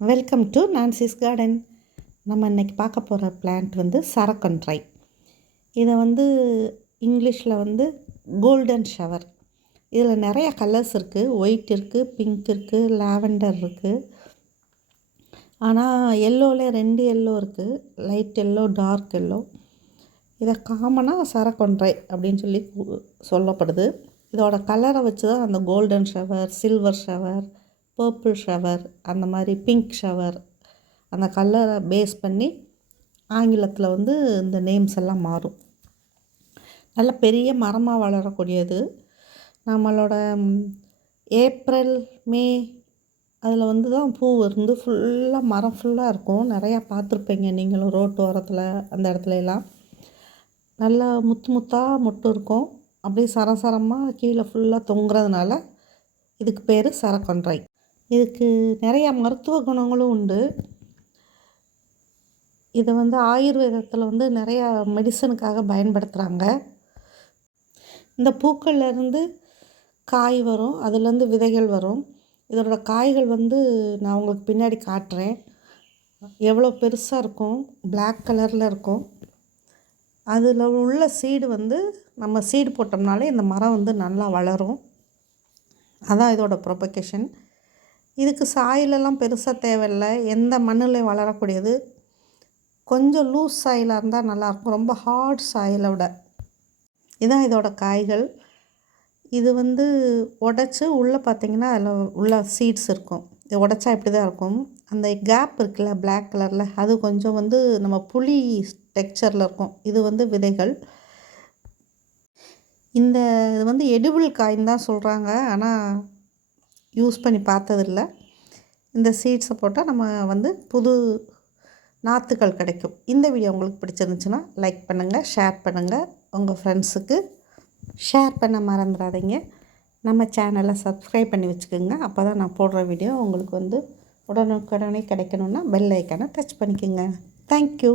Welcome to Nancy's garden நம்ம இன்றைக்கி பார்க்க போகிற பிளான்ட் வந்து சரக்கொன்றை இதை வந்து இங்கிலீஷில் வந்து கோல்டன் ஷவர் இதில் நிறைய கலர்ஸ் இருக்குது ஒயிட் இருக்குது பிங்க் இருக்குது லாவெண்டர் இருக்குது ஆனால் எல்லோவில் ரெண்டு எல்லோ இருக்குது லைட் எல்லோ டார்க் எல்லோ இதை காமனாக சரக்கொன்றை அப்படின்னு சொல்லி சொல்லப்படுது. இதோட கலரை வச்சு தான் அந்த golden shower silver shower purple shower அந்த மாதிரி பிங்க் ஷவர் அந்த கலரை பேஸ் பண்ணி ஆங்கிலத்தில் வந்து இந்த நேம்ஸ் எல்லாம் மாறும். நல்ல பெரிய மரமாக வளரக்கூடியது. நம்மளோட ஏப்ரல் மே அதில் வந்து தான் பூ இருந்து ஃபுல்லாக மரம் ஃபுல்லாக இருக்கும். நிறையா பார்த்துருப்பீங்க நீங்களும் ரோட்டு ஓரத்தில் அந்த இடத்துல எல்லாம். நல்லா முத்து முத்தாக மொட்டு இருக்கும். அப்படியே சரசரமாக கீழே ஃபுல்லாக தொங்குறதுனால இதுக்கு பேர் சரக்கொன்றை. இதுக்கு நிறையா மருத்துவ குணங்களும் உண்டு. இதை வந்து ஆயுர்வேதத்தில் வந்து நிறையா மெடிசனுக்காக பயன்படுத்துகிறாங்க இந்த பூக்கள்லேருந்து காய் வரும் அதுலேருந்து விதைகள் வரும். இதோட காய்கள் வந்து நான் உங்களுக்கு பின்னாடி காட்டுறேன். எவ்வளோ பெருசாக இருக்கும் பிளாக் கலரில் இருக்கும். அதில் உள்ள சீடு வந்து நம்ம சீடு போட்டோம்னாலே இந்த மரம் வந்து நல்லா வளரும். அதான் இதோட ப்ரொபகேஷன் இதுக்கு சாயிலெல்லாம் பெருசாக தேவையில்லை. எந்த மண்ணில் வளரக்கூடியது. கொஞ்சம் லூஸ் சாயிலாக இருந்தால் நல்லாயிருக்கும். ரொம்ப ஹார்ட் சாயிலை விட. இதுதான் இதோட காய்கள். இது வந்து உடச்சி உள்ளே பார்த்திங்கன்னா அதில் உள்ள சீட்ஸ் இருக்கும். இது உடச்சா இப்படி தான் இருக்கும். அந்த கேப் இருக்குல்ல பிளாக் கலரில் அது கொஞ்சம் வந்து நம்ம புளி டெக்ஸ்சரில் இருக்கும். இது வந்து விதைகள். இந்த இது வந்து எடிபிள் காயின்னு தான் சொல்கிறாங்க ஆனால் யூஸ் பண்ணி பார்த்ததில்ல. இந்த சீட்ஸை போட்டால் நம்ம வந்து புது நாற்றுகள் கிடைக்கும். இந்த வீடியோ உங்களுக்கு பிடிச்சிருந்துச்சுன்னா லைக் பண்ணுங்கள் ஷேர் பண்ணுங்கள் உங்கள் ஃப்ரெண்ட்ஸுக்கு ஷேர் பண்ண மறந்துடாதீங்க. நம்ம சேனலை சப்ஸ்கிரைப் பண்ணி வச்சுக்கோங்க. அப்போ தான் நான் போடுற வீடியோ உங்களுக்கு வந்து உடனுக்குடனே கிடைக்கணுன்னா பெல் ஐக்கானை டச் பண்ணிக்கோங்க. Thank you